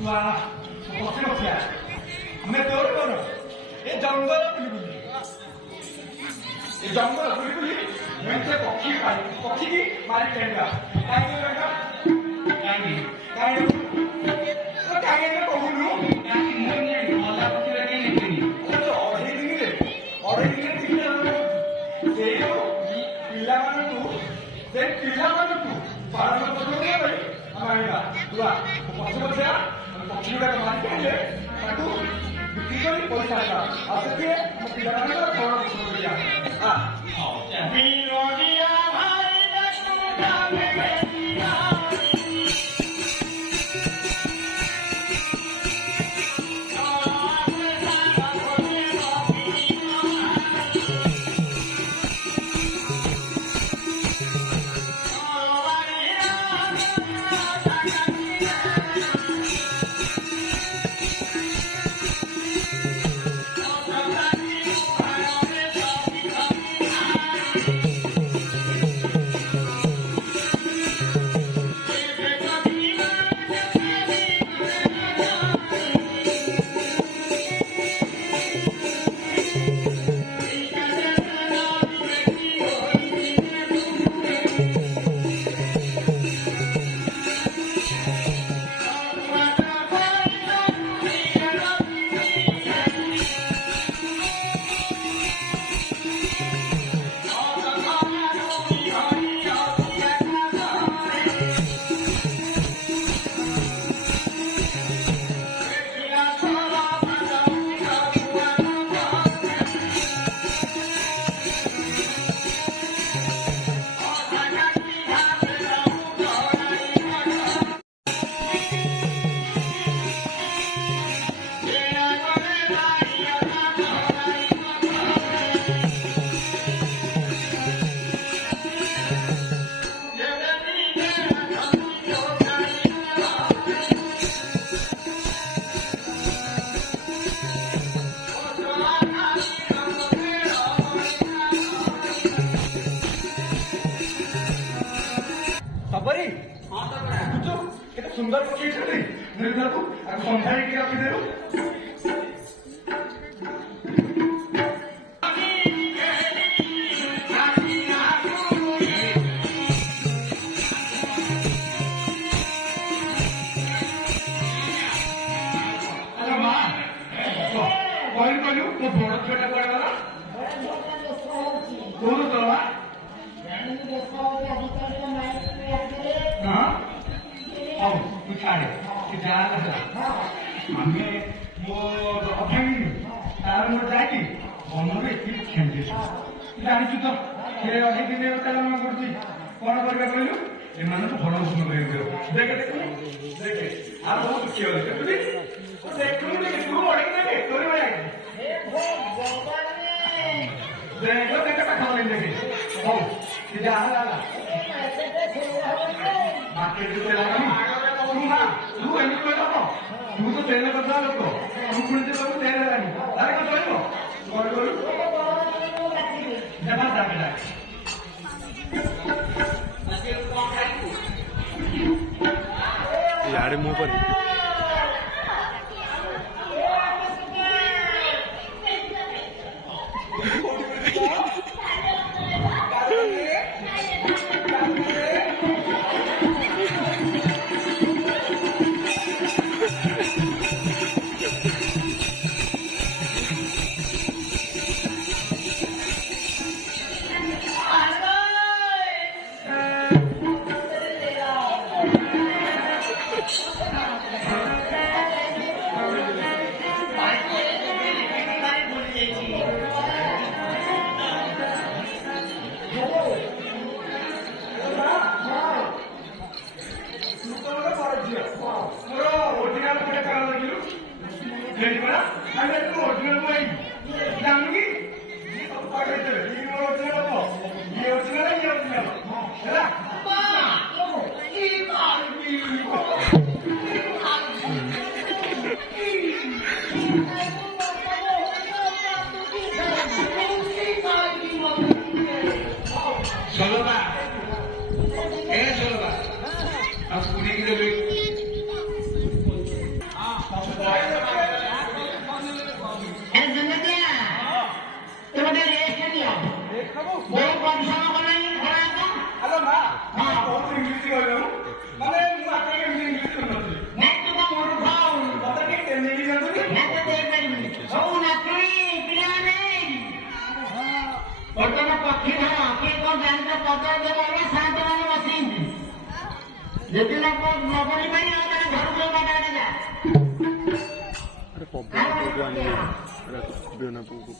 Wah, bosnya. Meteor kono. E janggal buli. E janggal buli. Mente pokki kai. Pokki ki mari kenga. Kai kenga. Kai. Kai. To kai na kohulu. Kai munye mala pokki lagi ni. To ore dine pilla. Seyo pilla manu tu. Den pilla manu tu. Parano to ne bhai. Amaiga. Dua. Bosnya. Pokki ka mari kenga. Aku बिल्कुल कोई साला आते हैं पिलाने का थोड़ा छोड़ दिया हाँ बिलोडिया भाई दसुदा में दिया Sabari, tu kita sundar pokki itu ni. Mereka tu aku sampai ke apa dia? Kau tu borat cerita kau ada? Kau tu apa? हाँ और कुछ आए कितना लगा हमें वो अफेंग तार में जाएगी हमने किस खेलते जानी चुका खेले वाले दिन में तार में करती कौन करेगा कोई लोग ये मानो तो फॉलो सुन रहे हो देखे देखे आप बहुत अच्छे हो रहे हो तो देखो देखे तू ओढ़ेंगे देखे तोरे में आएगी देखो देखो क्या खाने देखे ओ किधर आ रहा मार्केट में चला गया तू ना तू ऐसे कोई तो तू तो तेरे को बता लो तू कुछ तो तू तेरे रहा नहीं अरे को तो कौन करो जमा जा के यार मुंह पर ଯଦି ନ ପଢିପାରିବ ତାହେଲେ ଘରକୁ ବାଟ ଯା। ଆରେ ପବନ ଆଣିବେ ବିନା ପୁଅକୁ